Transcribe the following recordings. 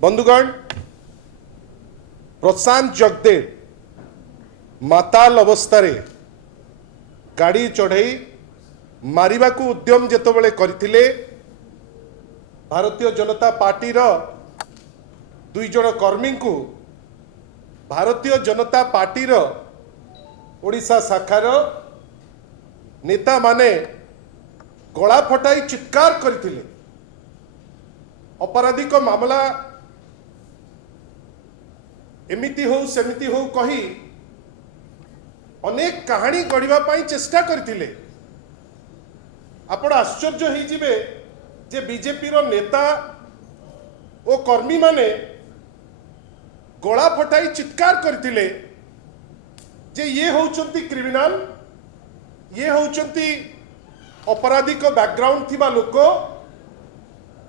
बंधुगण प्रशांत जगदेव माताल अवस्था गाड़ी चढ़ई मारिबा को उद्यम जेतबेले करथिले भारतीय जनता पार्टी रो दुई जन कर्मी को भारतीय जनता पार्टी रो ओडिशा शाखार नेता माने गला फटाई चित्कार करथिले। अपराधिक मामला एमिति हो सेमिति हो कही अनेक कहानी गढ़िबा पाई चेष्टा करथिले। आपण आश्चर्य हो जिवे जे बीजेपी रो नेता ओ कर्मी माने गला फटाई चित्कार करथिले जे ये होउचंती क्रिमिनल, ये होउचंती अपराधिक बैकग्राउंड थिबा लोक,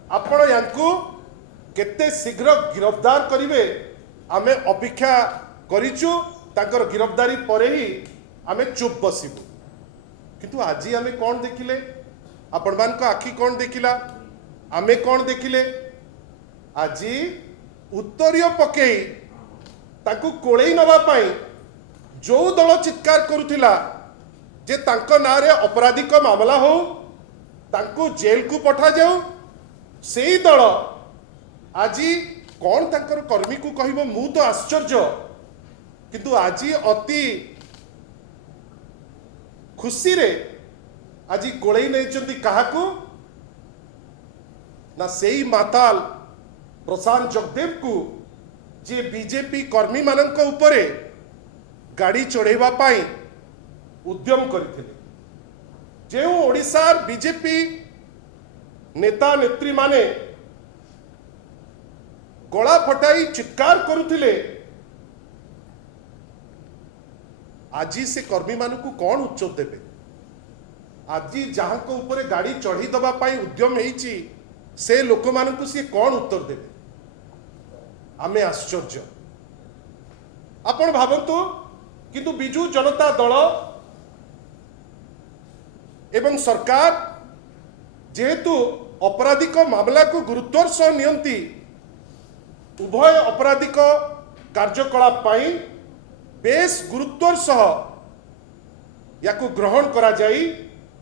आपण यांकु केते शीघ्र गिरफ्तार करिवे आमे अपेक्षा करिचु। तांकर गिरफ्तारी परे ही आमे चुप बसिबु। किंतु आजी आमे कौन देखिले, आपण मान को आखि कौन देखिला, आमे कौन देखिले? आजी उत्तरीय पकेई तांकु कोळेई नबा पाई जो दल चित्कार करुथिला जे तांको नारे अपराधिक मामला हो, तांको जेल को पठा जाऊ, सेई दल आजी कौन तांकर कर्मी को कहिबो मु तो आश्चर्य। किंतु आजी अति खुशी रे आजी कोळेई नैचंती काहाकू ना सेई माताल प्रशांत जगदेव को जे बीजेपी कर्मी मानक उपरे गाड़ी चढ़ेवा पाई उद्यम करथिले। जे ओडिशा बीजेपी नेता नेत्री माने गला फटाई चित्कार करुथिले, आजी से कर्मी मानकु कौन उत्तर देबे? आजी जहां को ऊपर गाड़ी चढ़ी दबा पाई उद्यम हेइची से लोक मानकु से कौन उत्तर देबे? आमे आश्चर्य। आपण भाबंतु किंतु बिजू जनता दल एवं सरकार जेहेतु अपराधिक मामला को गुरुत्वर सह नियंती, उभय अपराधिक कार्यकलाप पाई बेस गुरुत्वर सह याकु ग्रहण करा जाई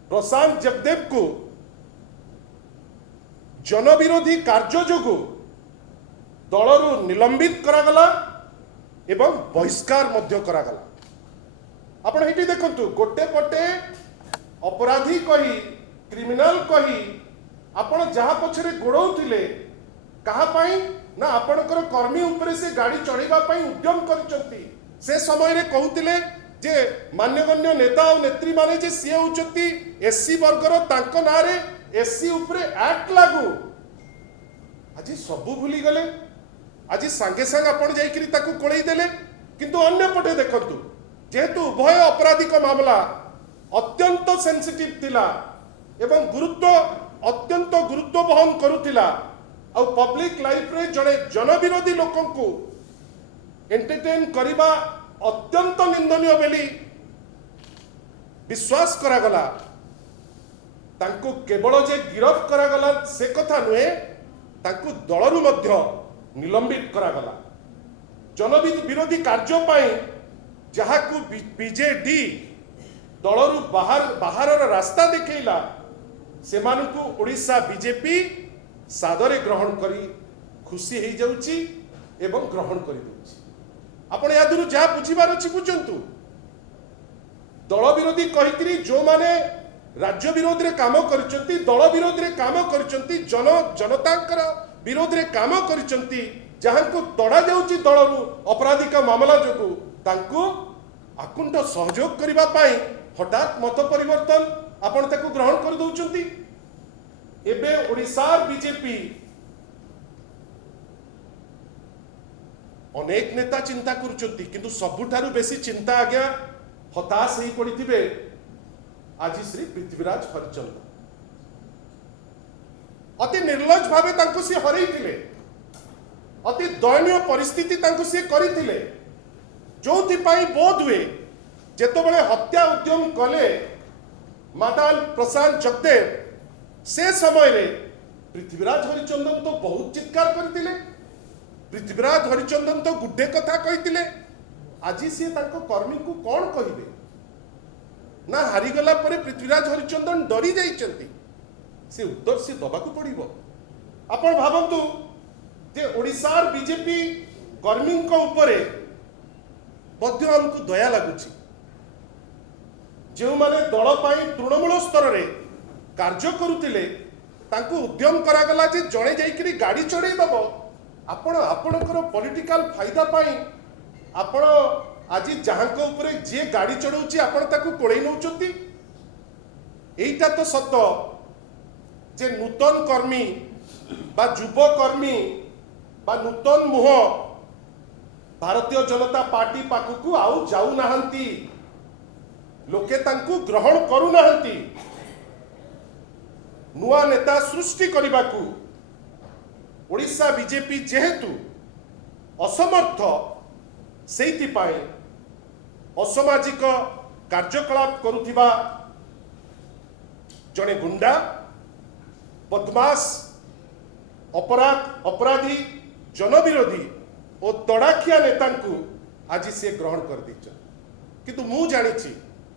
प्रशांत जगदेव को जनविरोधी कार्य जोगु दलरू निलंबित करागला एवं बहिष्कार मध्य करागला। आपण हेटी देखंतु गोटे पटे अपराधी कही क्रिमिनल कही आपण जहा पछरे गोड़ौथिले कहा पाई ना आपणकर कर्मी उपरे से गाड़ी चढ़ीबा पाई उद्यम करचंती। से समय रे कहउतिले जे मान्यगण्य नेता और नेत्री माने जे सी होचंती एससी वर्गर तांको नारे एससी उपरे एक्ट लागू। आज सबु भूली गले, आज सांगे सांग आपण जाइकरी ताकू कोळई देले। किंतु अन्य पटे देखंतु जेहेतु उभय अपराधिक मामला अत्यंत सेंसिटिव थिला एवं अत्यंत गुरुत्व बहन करुथिला और पब्लिक लाइफ रे जड़े जनविरोधी लोकों को एंटरटेन करिबा अत्यंत निंदनीय बेली विश्वास करागला। तांको केवल जे गिरफ करागला से कथा नुहे, तांको दलरू मध्य निलंबित करागला। जनविरोधी कार्य पाई जहाकू बीजेडी दलरू बाहर रास्ता देखैला से मानकू ओडिशा बीजेपी सादरे ग्रहण करी खुशी हो जाउची एवं ग्रहण करी दउची। आपण यादुरु जा बुझिबार अछि बुझंतु। दल विरोधी कहिकरी जो माने राज्य विरोध रे काम करचंती, दल विरोध रे काम करचंती, जनतांकर विरोध रे काम करचंती, जहां को तड़ा जाउची दलरू अपराधिक मामला जोगु तांको आकुंठ सहयोग करिबा पाई हठात मत परिवर्तन आपण ताको ग्रहण कर दउचंती। एबे ओडिशा बीजेपी अनेक नेता चिंता करुचंती, किंतु सबुठारु बेसी चिंता आज्ञा हताश ही पड़िथिबे आज श्री पृथ्वीराज हरिचंद्र। अति निर्लज भावे तांको से हरैथिले, अति दयनीय परिस्थिति तांको से करिथिले, जोथि पाई बोध हुए जेतबेले हत्या उद्यम कले माताल प्रशांत जगदेव से समय रे पृथ्वीराज हरिचंदन तो बहुत चित्कार करथिले। पृथ्वीराज हरिचंदन तो गुड्डे कथा कही आज सी कर्मी को कौन कहे ना हारीगला पृथ्वीराज हरिचंदन डरी जाइछंती से उत्तर से दबाकू पड़िबो। आपण भावंतु जे ओडिशार बीजेपी कर्मी उपरे मध्य हमको दया लगुची जो माने दल पाई तृणमूल स्तर में कार्य करुतिले तांको उद्यम करागला जे जणे जाइकरी गाड़ी चढ़े दब आपण आपणकर पॉलिटिकल फायदा पाई आपण आज जहाँको उपरे जे गाड़ी चढ़ाउची आपण ताकू कोड़े नउचंती। एइटा तो सत जे नूतन कर्मी बा युव कर्मी बा नूतन मुह भारतीय जनता पार्टी पाखकू आउ जाऊ नाहंती लोके तांकू ग्रहण करू नाहंती। नुआ नेता सृष्टि करबाकू ओडिशा बीजेपी जेहेतु असमर्थ सेइति पाए असामाजिक कार्यकलाप करुथिबा जने गुंडा बदमाश अपराधी जनविरोधी और तड़ाखिया नेतांकू आज से ग्रहण कर दीचन। किंतु मु जानिछि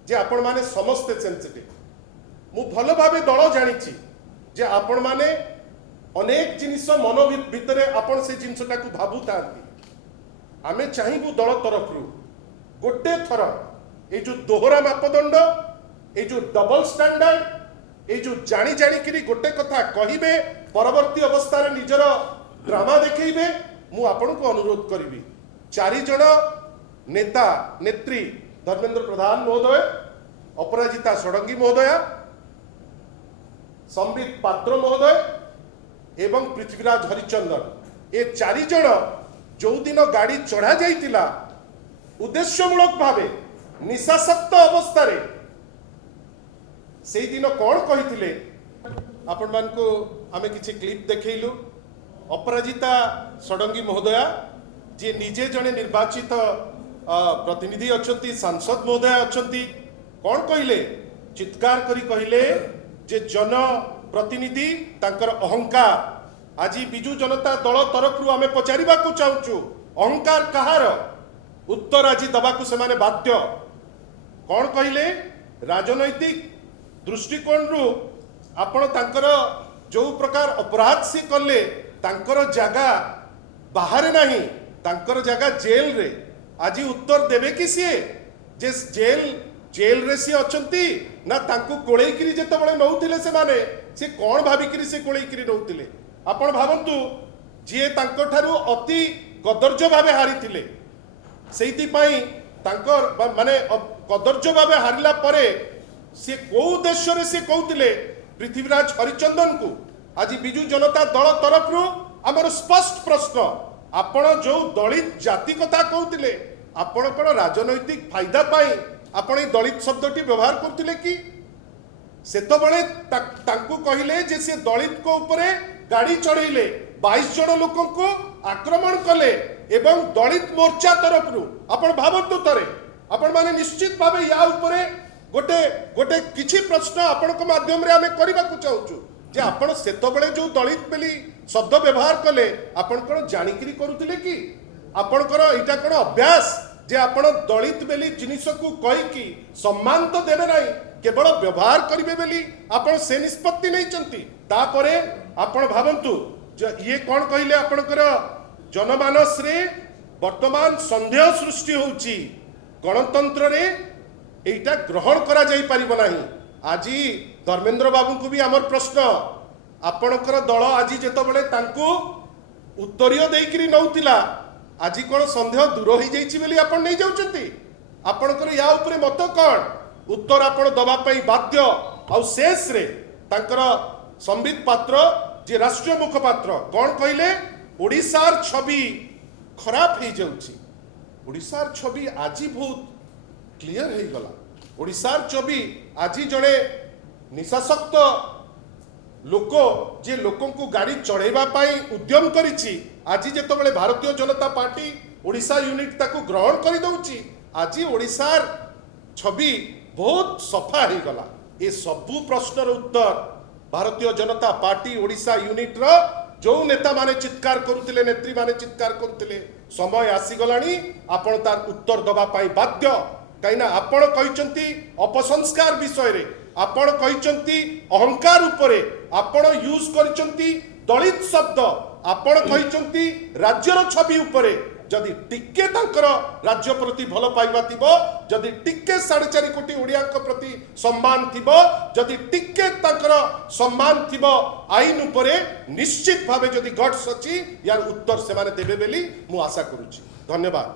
जे आपण माने समस्ते सेंसिटिव मु भल भाबे दल जानिछि जे आपण माने अनेक जिनिस मन भितरे आपण से जिनसटा को भाबुतांती आमे चाहिबु दल तरफ गोटे थर ए जो दोहरा मापदंड ए जो डबल स्टैंडर्ड ए जो जानी जानी करी गोटे कथा कहिबे परवर्ती अवस्था रे निजर ड्रामा देखैबे मु आपण को अनुरोध करिवि चारि जण नेता नेत्री धर्मेंद्र प्रधान महोदय अपराजिता षडंगी महोदया संबित पात्र महोदय एवं पृथ्वीराज हरिचंदन ए चारि जण जो दिन गाड़ी चढ़ा जाइतिला उद्देश्यमूलक भावे निशासक्त अवस्था रे से दिन कौन कही आपण मान को आमे किछि क्लिप देखैलु। अपराजिता षडंगी महोदया जे निजे जने निर्वाचित प्रतिनिधि अछंती सांसद महोदया अछंती कौन कहिले चित्कार करी कहिले जे जन प्रतिनिधि तांकर अहंकार आज बिजु जनता दल तरफ आमे पचारिबा को चाहूचु अहंकार कहार उत्तर आज दबाकू से माने बाध्य। कौन कहिले राजनैतिक दृष्टिकोण रु आपण तांकर जो प्रकार अपराध से कले तांकर जगह बाहर नहीं तांकर जगह जेल रे आज उत्तर देवे कि सी जे जेल रे सी अछंती ना तांकू कोळेइकरी जते बळे नउथिले से माने से कौन भाबिकरी से कोळेइकरी नउथिले। आपण भावंतु जे तांको ठारू अति कदर्ज भावे हारी थिले सेइति पई तांकर माने कदर्ज भावे हारिला परे से को उद्देश्य रे से कहउथिले पृथ्वीराज हरिचंदन को आज बिजु जनता दल तरफ रु हमर स्पष्ट प्रश्न आपण जो दलित जाति कथा कहउथिले आपण कोन राजनैतिक फायदा पाई आपण ए दलित शब्दटी व्यवहार करथिले कि सेतो बळे तांकू कहिले जे से दलित को ऊपरे गाड़ी चढ़ेले 22 जन लोकों को आक्रमण कले एवं दलित मोर्चा तरफ रु आपण भावंतु तरे आपण माने निश्चित भावे या ऊपरे गोटे गोटे किछि प्रश्न आपण को माध्यम रे हमें करबा को चाहूचु जे आपण सेतो बळे जो दलित बेली शब्द व्यवहार कले आपण कोन जानि करी करूथिले कि आपण कर एटा कोन अभ्यास जे आपण दलित बेली जिनिस को कहि कि सम्मान तो देबे नाही केवल व्यवहार करिवे बेली आपण से निष्पत्ति नै चंती तापरे आपण भावंतु ये कौन कहले आपणकर जनमानस रे वर्तमान संदेह सृष्टि होउची गणतंत्र रे एटा ग्रहण करा जाई परिबो नाही। आज धर्मेंद्र बाबू को भी आमर प्रश्न आपणकर दल आज जेतो बळे तांकू उत्तरीय देइकरी नउतिला आज कोन संदेह दूर होई जाईची बेली आपण नै जाउचंती आपणकर या ऊपर मत कोन उत्तर आपण दबा पई बाध्य आ शेष रे तांकर संबित पात्र जे राष्ट्रीय मुखपात्र कौन कहले ओडिशार छवि खराब हो जाउची ओडिशार छवि आज बहुत क्लियर हो गला ओडिशार छवि आज जड़े निशासक्त लोक जे लोकों को गाड़ी चढ़ेबा पाई उद्यम करिछि आज जेतबेले भारतीय जनता पार्टी ओडिशा यूनिट ताको ग्रहण करि दउची आज ओडिशार छवि बहुत सफा हो गला। ये सबू प्रश्नर उत्तर भारतीय जनता पार्टी ओडिशा यूनिट रो जो नेता माने चित्कार करुतिले नेत्री माने चित्कार करुतिले समय आसीगलानी आपण तार उत्तर दबा पाई बाध्य कहीं आपण कहिचंती अपसंस्कार विषय रे आपण कहिचंती अहंकार उपरे आपण यूज करिचंती दलित शब्द आपण कहिचंती राज्यर छवि उपरे जदि टिके तांकर राज्य प्रति भल पाइबा थिबो जदि टिके 4.5 कोटी ओडिया प्रति सम्मान थिबो जदि टिके तांकर सम्मान थिबो आईन उपरे निश्चित भावे जदि गट्स अछि यार उत्तर से माने देबे बेली मु आशा करूची धन्यवाद।